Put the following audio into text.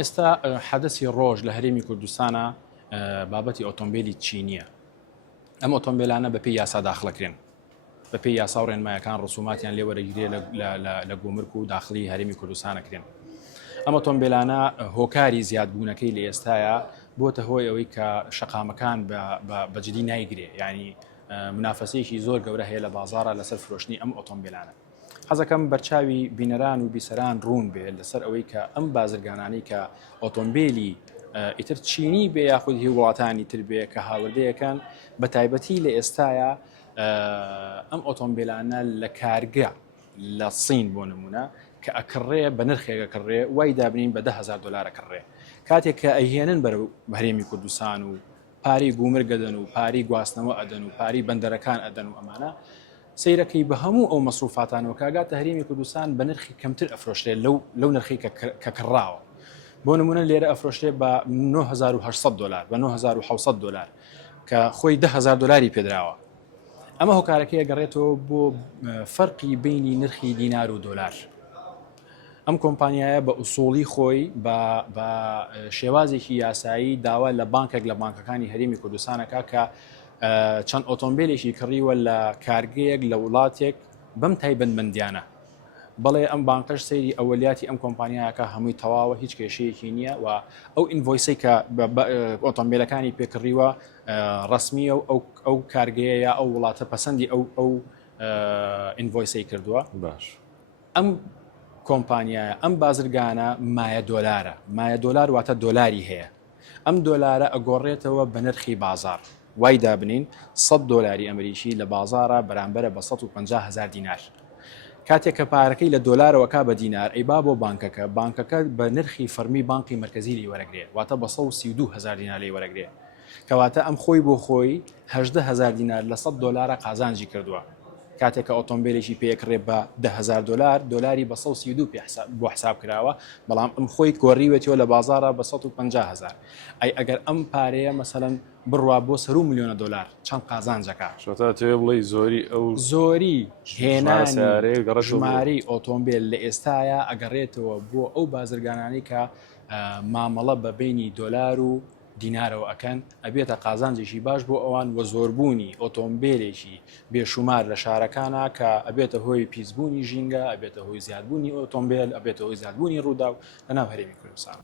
ئێستا حەدەسی ڕۆژ لە هەرێمی کوردستانە بابەتی ئۆتۆمبیلی چینیە. ئەم ئۆتۆمبیلانە بەپێی یاسا داخڵەکرێن، بەپێی یاسا و ڕێنمایەکان ڕسوماتیان لێ وەرەگیرێ لە گومرگ و داخلی هەرێمی کوردستانەکرێن. ئەم ئۆتۆمبیلانە هۆکاری زیادبوونەکەی لە ئێستاە بۆتە هۆی ئەوەی کە شەقامەکان بەجددی نایگرێ، ینی منافەسەیەکی زۆر گەورە هەیە لە بازارە لەسەر فرۆشتنی ئەم ئۆتۆمبیلانە. حەزەکەم بەرچاوی بینەران و بیسەران ڕوون بێ لەسەر ئەوەی کە ئەم بازرگانانی کە ئۆتۆمبیلی ئیتر چینی بێ یاخود هی وڵاتانی تر بێ کە هاوردەیەکان بە تایبەتی لە ئێستاە ئەم ئۆتۆمبیلانە لە کارگە لە سین بۆ نمونە کە ئەکڕێ بە نرخێکە کڕێ وای دابنین بە $10,000 کڕێ، کاتێک کە ئەهێنن بەرەو هەرێمی کوردستان و پاری گومرگەدەن و پاری گواستنەوە ئەدەن و پاری بەندەرەکان ئەدەن و ئەمانە سیرەکەی بە هەموو ئەو مەسروفاتانەوە کاگاتە هەرێمی کوردستان بە نرخی کەمتر ئەفرۆشتێت لەو نرخی کە کڕاوە. بۆ نمونە لێرە ئەفرۆشتێ بە $9,800 بە $9,700 کە خۆی $10,000 پێدراوە. ئەمە هۆکارەکەی گەڕێتەوە بۆ فەرقی بینی نرخی دینار و دۆلار. ئەم کۆمپانیایە بە ئوسوڵی خۆی بە شێوازێکی یاسایی داوا لە بانکێک لە بانکەکانی هەرێمی کوردستانەکە کە چەند ئۆتۆمبیلێکی کڕیوە لە کارگەیەک لە وڵاتێک بەم تایبەتمەندیانە. بەڵێ ئەم بانکەش سەیری ئەوەلیاتی ئەم کۆمپانیایەکە هەمووی تەواوە هیچ کێشەیەکی نییە و ئەو ئینڤۆیسی کە ئۆتۆمبیلەکانی پێکڕیوە ڕسمیە و ئەو کارگەیە یا ئەو وڵاتە پەسەندی ئەو ئینڤۆیسی کردووە. باش ئەم کۆمپانیایە ئەم بازرگانە مایە دۆلارە، مایە دۆلار واتە دۆلاری هەیە. ئەم دۆلارە ئەگۆڕێتەوە بە نرخی بازار، وای دابنین $100 ئەمریکی لە بازارە بەرامبەرە بە $150,000. کاتێک کە پارەکەی لە دۆلارەوە کا بە دینار ئەیبا بۆ بانکەکە بە نرخی فەرمی بانقی مرکزی لی وەرەگرێ، واتە بە $132,000 لی وەرەگرێ، کەواتە ئەم خۆی بۆ خۆی $18,000 لە $100 قازانجی کردووە. کاتێک کە ئۆتۆمبیلێکی پێکڕێ بە $10,000 دۆلاری بە 132 بۆ حساب کراوە، بەڵام ئەم خۆی گۆڕیوێتەوە لە بازارە بە $150,000. ئەی ئەگەر ئەم پارەیە مەسەلەن بڕوا بۆ $100 ملیۆن چەند قازانجەکە؟ شتا تێ بڵێ زۆری هێنانی ژماری ئۆتۆمبیل لە ئێستاە ئەگەڕێتەوە بۆ ئەو بازرگانانی کە مامەڵە بە بینی دۆلار و دینارەوە ئەکەن، ئەبێتە قازانجێکی باش بۆ ئەوان وە زۆربوونی ئۆتۆمبیلێکی بێشومار لە شارەکانە کە ئەبێتە هۆی پیسبوونی ژینگە، ئەبێتە هۆی زیادبوونی ئۆتۆمبیل، ئەبێتە هۆی زیادبوونی ڕوودا و لەناو هەرێمی کوردستان.